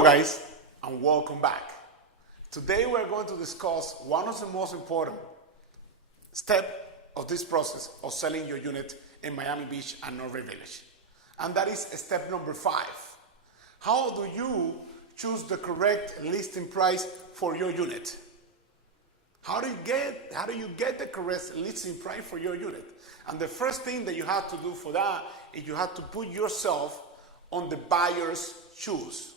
Hello guys, and welcome back. Today we're going to discuss one of the most important steps of this process of selling your unit in Miami Beach and Northern Village. And that is step number 5. How do you choose the correct listing price for your unit? How do you get the correct listing price for your unit? And the first thing that you have to do for that is you have to put yourself on the buyer's shoes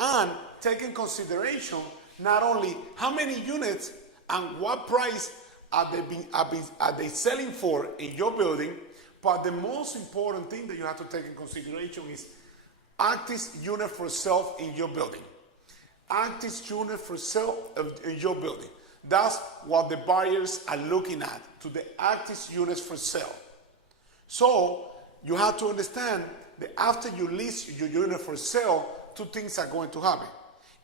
and take in consideration not only how many units and what price are they selling for in your building, but the most important thing that you have to take in consideration is active unit for sale in your building. Active unit for sale in your building. That's what the buyers are looking at, to the active units for sale. So you have to understand that after you list your unit for sale, two things are going to happen.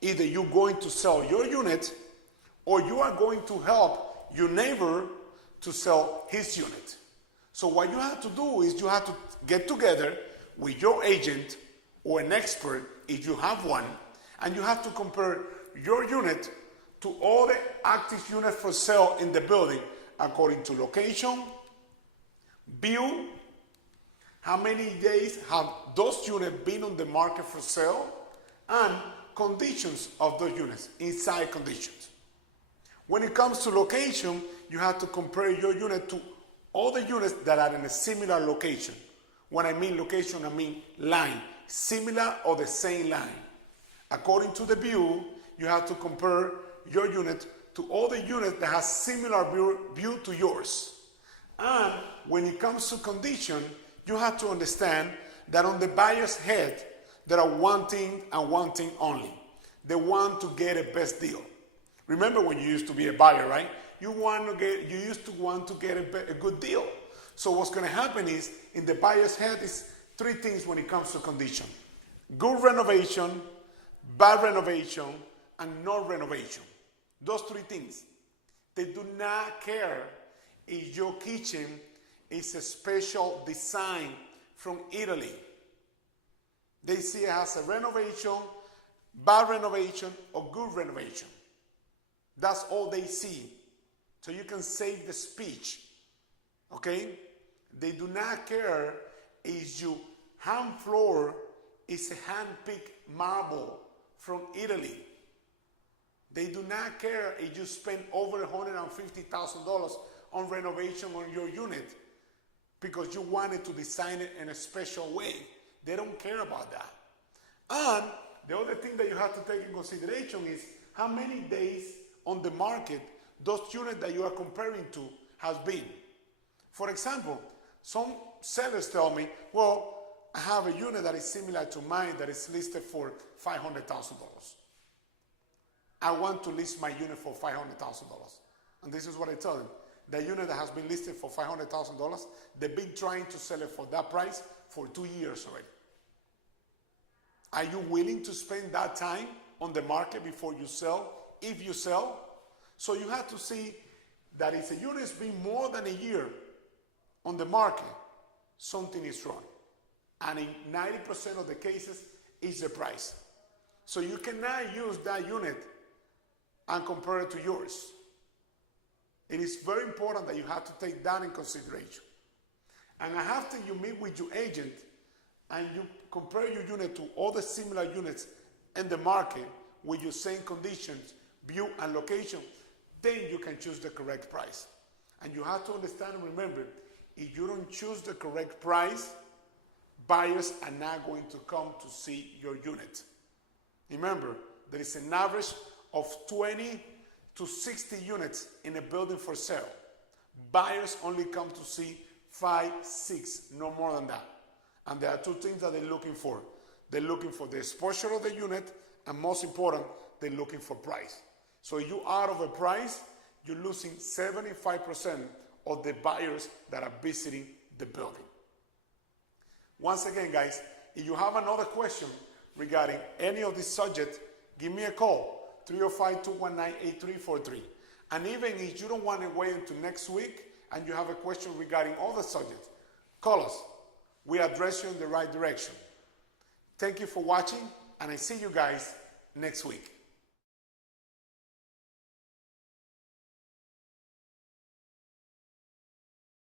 Either you're going to sell your unit or you are going to help your neighbor to sell his unit. So what you have to do is you have to get together with your agent or an expert, if you have one, and you have to compare your unit to all the active units for sale in the building according to location, view, how many days have those units been on the market for sale, and conditions of those units, inside conditions. When it comes to location, you have to compare your unit to all the units that are in a similar location. When I mean location, I mean line, similar or the same line. According to the view, you have to compare your unit to all the units that have similar view to yours. And when it comes to condition, you have to understand that on the buyer's head, there are one thing and one thing only. They want to get a best deal. Remember when you used to be a buyer, right? You used to want to get a good deal. So what's going to happen is, in the buyer's head is three things when it comes to condition. Good renovation, bad renovation, and no renovation. Those three things. They do not care if your kitchen is a special design from Italy. They see it as a renovation, bad renovation, or good renovation. That's all they see. So you can save the speech. Okay? They do not care if your hand floor is a hand-picked marble from Italy. They do not care if you spend over $150,000 on renovation on your unit because you wanted to design it in a special way. They don't care about that. And the other thing that you have to take in consideration is how many days on the market those units that you are comparing to has been. For example, some sellers tell me, well, I have a unit that is similar to mine that is listed for $500,000. I want to list my unit for $500,000. And this is what I tell them. The unit that has been listed for $500,000, they've been trying to sell it for that price for 2 years already. Are you willing to spend that time on the market before you sell, if you sell? So you have to see that if a unit has been more than a year on the market, something is wrong. And in 90% of the cases, it's the price. So you cannot use that unit and compare it to yours. It is very important that you have to take that in consideration. And after you meet with your agent and you compare your unit to all the similar units in the market with your same conditions, view and location, then you can choose the correct price. And you have to understand and remember, if you don't choose the correct price, buyers are not going to come to see your unit. Remember, there is an average of 20 to 60 units in a building for sale. Buyers only come to see 5, 6, no more than that. And there are two things that they're looking for. They're looking for the exposure of the unit, and most important, they're looking for price. So if you're out of a price, you're losing 75% of the buyers that are visiting the building. Once again, guys, if you have another question regarding any of this subject, give me a call, 305-219-8343. And even if you don't want to wait until next week and you have a question regarding other subjects, call us. We address you in the right direction. Thank you for watching, and I see you guys next week.